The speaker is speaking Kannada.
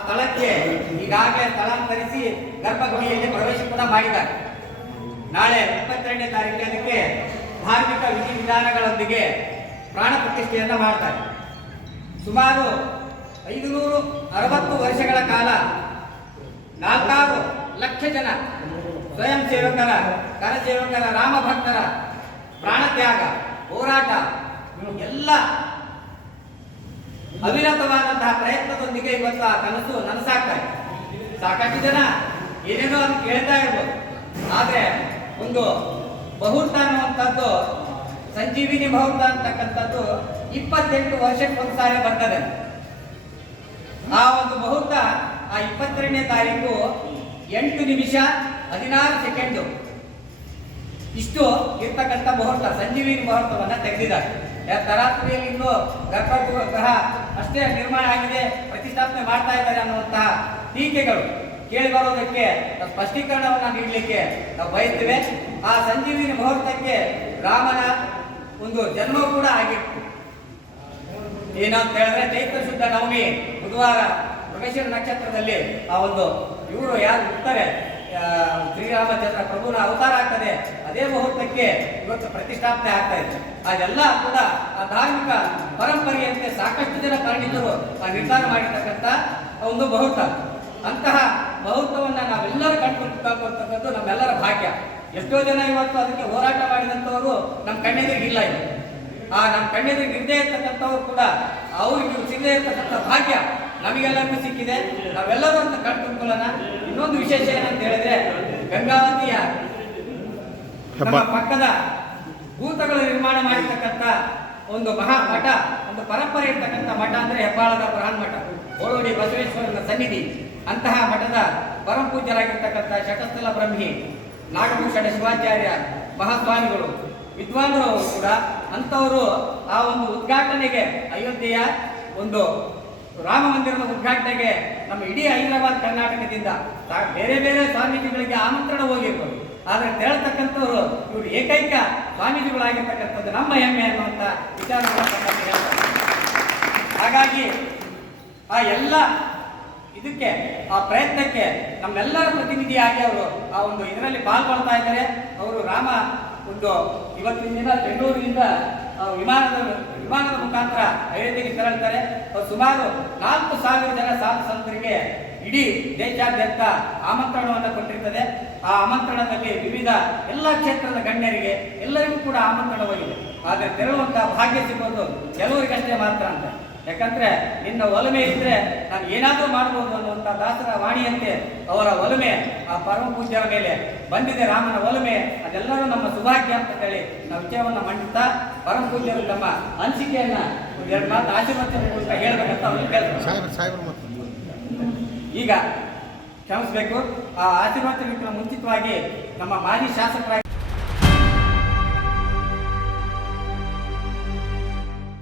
ಸ್ಥಳಕ್ಕೆ ಈಗಾಗಲೇ ಸ್ಥಳಾಂತರಿಸಿ ಗರ್ಭಗುಡಿಯಲ್ಲಿ ಪ್ರವೇಶ ಕೂಡ ಮಾಡಿದ್ದಾರೆ. ನಾಳೆ ಇಪ್ಪತ್ತೆರಡನೇ ತಾರೀಕಿಗೆ ಅದಕ್ಕೆ ಧಾರ್ಮಿಕ ವಿಧಿವಿಧಾನಗಳೊಂದಿಗೆ ಪ್ರಾಣ ಪ್ರತಿಷ್ಠೆಯನ್ನು ಮಾಡ್ತಾರೆ. ಸುಮಾರು ಐದುನೂರು ಅರವತ್ತು ವರ್ಷಗಳ ಕಾಲ ನಾಲ್ಕಾರು ಲಕ್ಷ ಜನ ಸ್ವಯಂ ಸೇವಕರ, ಕರಸೇವಕರ, ರಾಮಭಕ್ತರ ಪ್ರಾಣತ್ಯಾಗ, ಹೋರಾಟ, ಎಲ್ಲ ಅವಿರತವಾದಂತಹ ಪ್ರಯತ್ನದೊಂದಿಗೆ ಇವತ್ತು ಆ ಕನಸು ನನಸಾಗ್ತಾ ಇದೆ. ಸಾಕಷ್ಟು ಜನ ಏನೇನೋ ಅಂತ ಕೇಳ್ತಾ ಇರ್ಬೋದು. ಆದ್ರೆ ಒಂದು ಮುಹೂರ್ತ ಅನ್ನುವಂಥದ್ದು, ಸಂಜೀವಿನಿ ಮುಹೂರ್ತ ಅಂತಕ್ಕಂಥದ್ದು ಇಪ್ಪತ್ತೆಂಟು ವರ್ಷಕ್ಕೆ ಒಂದ್ಸಾರಿ ಬರ್ತದೆ. ಆ ಒಂದು ಮುಹೂರ್ತ, ಆ ಇಪ್ಪತ್ತೆರಡನೇ ತಾರೀಕು ಎಂಟು ನಿಮಿಷ ಹದಿನಾರು ಸೆಕೆಂಡು. ಇಷ್ಟು ಇರ್ತಕ್ಕಂಥ ಮುಹೂರ್ತ, ಸಂಜೀವಿನಿ ಮುಹೂರ್ತವನ್ನ ತೆಗೆದಿದ್ದಾರೆ. ತರಾತುರಿಯಲ್ಲಿ ಇನ್ನು ಗರ್ಭಗೃಹ ಅಷ್ಟೇ ನಿರ್ಮಾಣ ಆಗಿದೆ, ಪ್ರತಿಷ್ಠಾಪನೆ ಮಾಡ್ತಾ ಇದ್ದಾರೆ ಅನ್ನುವಂತಹ ಟೀಕೆಗಳು ಕೇಳಿ ಬರೋದಕ್ಕೆ ಸ್ಪಷ್ಟೀಕರಣವನ್ನು ನೀಡಲಿಕ್ಕೆ ನಾವು ಬಯಸ್ತೇವೆ. ಆ ಸಂಜೀವಿನಿ ಮುಹೂರ್ತಕ್ಕೆ ರಾಮನ ಒಂದು ಜನ್ಮ ಕೂಡ ಆಗಿತ್ತು. ಏನಂತ ಹೇಳಿದ್ರೆ ಚೈತ್ರ ಶುದ್ಧ ನವಮಿ ಬುಧವಾರ ಪ್ರವೇಶ್ವರ ನಕ್ಷತ್ರದಲ್ಲಿ ಆ ಒಂದು ಇವರು ಯಾರು ಇರ್ತಾರೆ ಶ್ರೀರಾಮಚಂದ್ರ ಪ್ರಭುನ ಅವತಾರ ಆಗ್ತದೆ. ಅದೇ ಮುಹೂರ್ತಕ್ಕೆ ಇವತ್ತು ಪ್ರತಿಷ್ಠಾಪನೆ ಆಗ್ತಾ ಇದೆ. ಅದೆಲ್ಲ ಕೂಡ ಆ ಧಾರ್ಮಿಕ ಪರಂಪರೆಯಂತೆ ಸಾಕಷ್ಟು ಜನ ಪರಿಣಿತರು ಆ ನಿರ್ಧಾರ ಮಾಡಿರ್ತಕ್ಕಂಥ ಒಂದು ಬಹುತ ಅಂತಹ ಬಹುತವನ್ನು ನಾವೆಲ್ಲರೂ ಕಂಡುಕೊಂಡು ನಮ್ಮೆಲ್ಲರ ಭಾಗ್ಯ. ಎಷ್ಟೋ ಜನ ಇವತ್ತು ಅದಕ್ಕೆ ಹೋರಾಟ ಮಾಡಿದಂಥವರು ನಮ್ಮ ಕಣ್ಣೆದುರಿಗೆ ಇಲ್ಲ ಇದೆ ಆ ನಮ್ಮ ಕಣ್ಣೆದುರಿಗೆ ಇದ್ದೇ ಇರ್ತಕ್ಕಂಥವ್ರು ಕೂಡ ಅವ್ರಿಗೆ ಸಿಗದೇ ಇರ್ತಕ್ಕಂಥ ಭಾಗ್ಯ ನಮಗೆಲ್ಲರಿಗೂ ಸಿಕ್ಕಿದೆ. ನಾವೆಲ್ಲರೂ ಅಂತ ಕಂಡುಕೊಳ್ಳೋಣ ಇನ್ನೊಂದು ವಿಶೇಷ ಏನಂತ ಹೇಳಿದ್ರೆ ಗಂಗಾವತಿಯ ನಮ್ಮ ಪಕ್ಕದ ಭೂತಗಳು ನಿರ್ಮಾಣ ಮಾಡಿರ್ತಕ್ಕಂಥ ಒಂದು ಮಹಾ ಮಠ ಒಂದು ಪರಂಪರೆ ಇರ್ತಕ್ಕಂಥ ಮಠ ಅಂದ್ರೆ ಹೆಬ್ಬಾಳದ ಬೃಹನ್ ಮಠ. ಓಳೋಡಿ ಬಸವೇಶ್ವರನ ಸನ್ನಿಧಿ. ಅಂತಹ ಮಠದ ಪರಮ ಪೂಜ್ಯರಾಗಿರ್ತಕ್ಕಂಥ ಶಟಸ್ಥಲ ಬ್ರಹ್ಮಿ, ನಾಗಭೂಷಣ ಶಿವಾಚಾರ್ಯ, ಮಹಾಸ್ವಾಮಿಗಳು ವಿದ್ವಾನರು ಕೂಡ ಅಂಥವರು ಆ ಒಂದು ಉದ್ಘಾಟನೆಗೆ, ಅಯೋಧ್ಯೆಯ ಒಂದು ರಾಮ ಮಂದಿರದ ಉದ್ಘಾಟನೆಗೆ ನಮ್ಮ ಇಡೀ ಹೈದರಾಬಾದ್ ಕರ್ನಾಟಕದಿಂದ ಬೇರೆ ಬೇರೆ ಸ್ವಾಮೀಜಿಗಳಿಗೆ ಆಮಂತ್ರಣ ಹೋಗಿರ್ಬೋದು ಆದ್ರೆ ತೆರಳತಕ್ಕಂಥವ್ರು ಇವರು ಏಕೈಕ ಸ್ವಾಮೀಜಿಗಳಾಗಿರ್ತಕ್ಕಂಥದ್ದು ನಮ್ಮ ಹೆಮ್ಮೆ ಅನ್ನುವಂಥ ವಿಚಾರವನ್ನು. ಹಾಗಾಗಿ ಆ ಎಲ್ಲ ಇದಕ್ಕೆ, ಆ ಪ್ರಯತ್ನಕ್ಕೆ ನಮ್ಮೆಲ್ಲರ ಪ್ರತಿನಿಧಿಯಾಗಿ ಅವರು ಆ ಒಂದು ಇದರಲ್ಲಿ ಪಾಲ್ಗೊಳ್ತಾ ಇದ್ದಾರೆ ಅವರು ರಾಮ ಒಂದು ಇವತ್ತಿನ ದಿನ ಬೆಂಗಳೂರಿನಿಂದ ವಿಮಾನದ ವಿಮಾನದ ಮುಖಾಂತರ ಅಯೋಧ್ಯೆಗೆ ತೆರಳ್ತಾರೆ ಸುಮಾರು ನಾಲ್ಕು ಸಾವಿರ ಜನ ಸಾಧು ಸಂತರಿಗೆ ಇಡೀ ದೇಶಾದ್ಯಂತ ಆಮಂತ್ರಣವನ್ನು ಕೊಟ್ಟಿರ್ತದೆ. ಆ ಆಮಂತ್ರಣದಲ್ಲಿ ವಿವಿಧ ಎಲ್ಲ ಕ್ಷೇತ್ರದ ಗಣ್ಯರಿಗೆ ಎಲ್ಲರಿಗೂ ಕೂಡ ಆಮಂತ್ರಣವಾಗಿದೆ ಆದರೆ ತೆರಳುವಂತಹ ಭಾಗ್ಯ ಸಿಗೋದು ಕೆಲವರಿಗಷ್ಟೇ ಮಾತ್ರ ಅಂತ. ಯಾಕಂದ್ರೆ ನಿನ್ನ ಒಲಮೆ ಇದ್ರೆ ನಾನು ಏನಾದರೂ ಮಾಡಬಹುದು ಅನ್ನುವಂಥ ದಾಸರ ವಾಣಿಯಂತೆ ಅವರ ಒಲಮೆ ಆ ಪರಮ ಪೂಜ್ಯರ ಮೇಲೆ ಬಂದಿದೆ ರಾಮನ ಒಲಮೆ. ಅದೆಲ್ಲರೂ ನಮ್ಮ ಸುಭಾಗ್ಯ ಅಂತ ಹೇಳಿ ನಾವು ವಿಷಯವನ್ನು ಮಂಡಿಸ್ತಾ ಪರಮ ಪೂಜ್ಯರು ನಮ್ಮ ಅನಿಸಿಕೆಯನ್ನ ಎರಡು ಮಾತು ಆಶೀರ್ವಚನ ಮೂಲಕ ಹೇಳ್ಬೇಕಂತ ಅವ್ರು ಕೇಳ್ತಾರೆ. ಈಗ ಕ್ಷಮಿಸಬೇಕು. ಆ ಆಶೀರ್ವಚನಕ್ಕಿಂತ ಮುಂಚಿತವಾಗಿ ನಮ್ಮ ಮಾಜಿ ಶಾಸಕರಾಗಿ